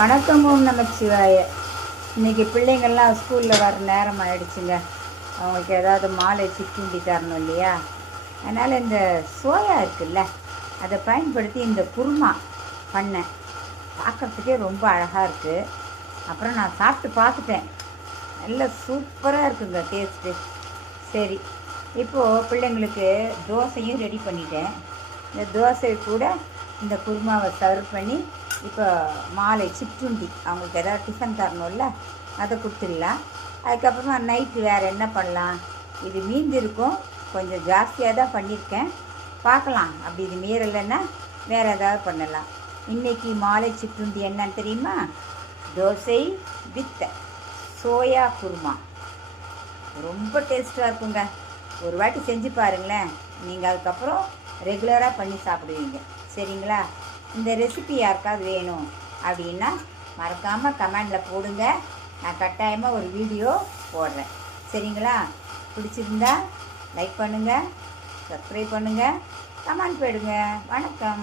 வணக்கம். ஓம் நமச்சிவாய. இன்றைக்கி பிள்ளைங்கள்லாம் ஸ்கூலில் வர நேரம் ஆகிடுச்சுங்க. அவங்களுக்கு ஏதாவது மாலை சிற்றுண்டி தரணும் இல்லையா? அதனால் இந்த சோயா இருக்குல்ல, அதை பயன்படுத்தி இந்த குருமா பண்ணேன். பார்க்குறதுக்கே ரொம்ப அழகாக இருக்குது. அப்புறம் நான் சாப்பிட்டு பார்த்துட்டேன், நல்ல சூப்பராக இருக்குங்க டேஸ்ட்டு. சரி, இப்போது பிள்ளைங்களுக்கு தோசையும் ரெடி பண்ணிட்டேன். இந்த தோசை கூட இந்த குருமாவை சர்வ் பண்ணி இப்போ மாலை சிற்றுண்டி அவங்களுக்கு ஏதாவது டிஃபன் தரணும்ல, அதை கொடுத்துடலாம். அதுக்கப்புறமா நைட்டு வேறு என்ன பண்ணலாம்? இது மீந்து இருக்கும், கொஞ்சம் ஜாஸ்தியாக தான் பண்ணியிருக்கேன், பார்க்கலாம். அப்படி இது மீறலைன்னா வேறு ஏதாவது பண்ணலாம். இன்றைக்கி மாலை சிற்றுண்டி என்னன்னு தெரியுமா? Dosa with soya kurma. ரொம்ப டேஸ்ட்டாக இருக்குங்க. ஒரு வாட்டி செஞ்சு பாருங்களேன், நீங்கள் அதுக்கப்புறம் ரெகுலராக பண்ணி சாப்பிடுவீங்க. சரிங்களா? இந்த ரெசிபி யாருக்காவது வேணும் அப்படின்னா மறக்காமல் கமெண்டில் போடுங்க. நான் கட்டாயமாக ஒரு வீடியோ போடுறேன். சரிங்களா? பிடிச்சிருந்தா லைக் பண்ணுங்கள், சப்ஸ்கிரைப் பண்ணுங்கள், கமெண்ட் போடுங்க. வணக்கம்.